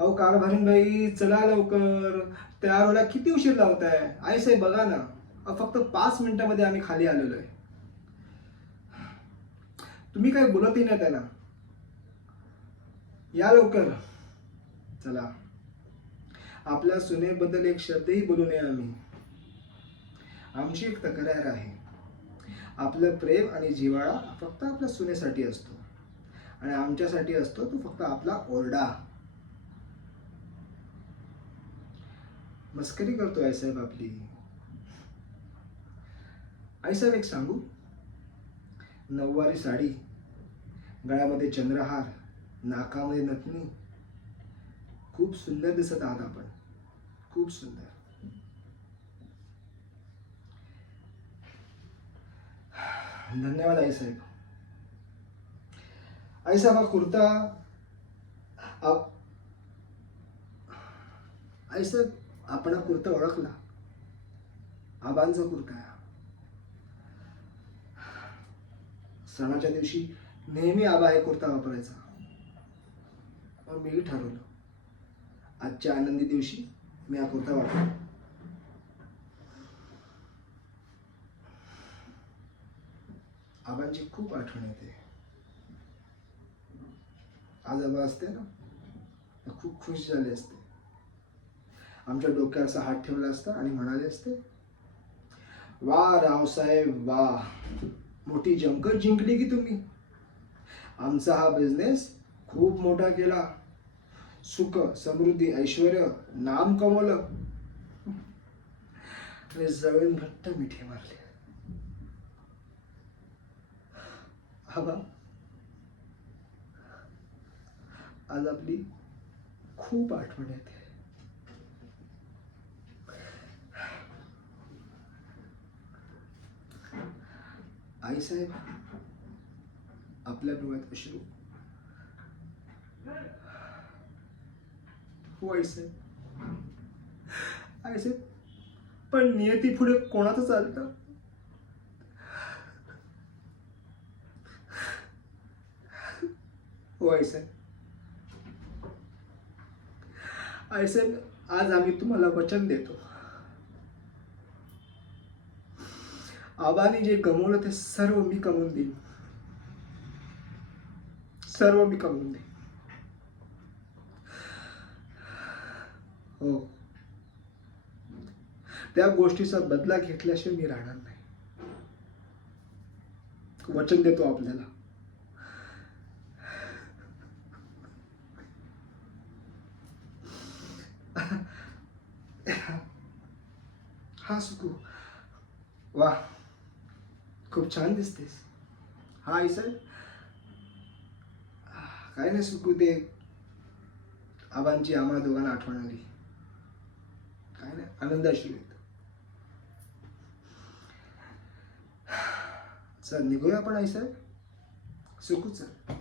अहो कारभारीन बाई, चला लवकर, तयार व्हायला किती उशीर लावताय? आई साहेब बघा ना, फक्त 5 मिनिटामध्ये आम्ही खाली आलेलो आहे. तुम्ही काही बोलतही नाही त्याला. या लवकर. चला, आपल्या सुनेबद्दल एक शब्दही बोलू नये आम्ही. आमची एक तक्रार आहे. आपलं प्रेम आणि जिव्हाळा फक्त आपल्या सुनेसाठी असतो आणि आमच्यासाठी असतो तो फक्त आपला ओरडा. मस्करी करतो आईसाहेब आपली. आईसाहेब एक सांगू? नऊवारी साडी, गळ्यामध्ये चंद्रहार, नाकामध्ये नथनी, खूप सुंदर दिसत आहात आपण. खूप सुंदर. धन्यवाद आईसाहेब. आईसाहेब हा कुर्ता आईसाहेब, आपण हा कुर्ता ओळखला. आबांचा कुर्ता आहे. सणाच्या दिवशी नेहमी आबा हे कुर्ता वापरायचा. मग मीही ठरवलं, आजच्या आनंदी दिवशी मी हा कुर्ता वापरतो. आबांची खूप आठवण येते. आज आबा असते ना, खूप खुश झाले असते. आमच्या डोक्यावर असा हात ठेवला असता आणि म्हणाले असते, वा रावसाहेब वा, मोठी जमकर जिंकली की तुम्ही. आमचा हा बिझनेस खूप मोठा केला. सुख, समृद्धी, ऐश्वर्य, नाम कमवलं आणि जवळून घट्ट मिठी मारले. आबा, आज आपली खूप आठवण येते. आईसाहेब, आपल्या डोळ्यात अश्रू. हो आईसाहेब. आईसाहेब, पण नियती पुढे कोणाचं चालतं? हो आईसाहेब. आईसाहेब, आज आम्ही तुम्हाला वचन देतो, आबाने जे गमवलं ते सर्व मी कमवून देईन. सर्व मी कमवून देईन. हो, त्या गोष्टीचा बदला घेतल्याशिवाय मी राहणार नाही. वचन देतो आपल्याला. हा सुकू, वा, खूप छान दिसतेस. हा आईसाहेब, काय नाही सुकू, ते आबांची आम्हाला दोघांना आठवण आली. काय नाही, आनंद अश्रू येतो. चल निघूया आपण आईसाहेब. सुकू चल.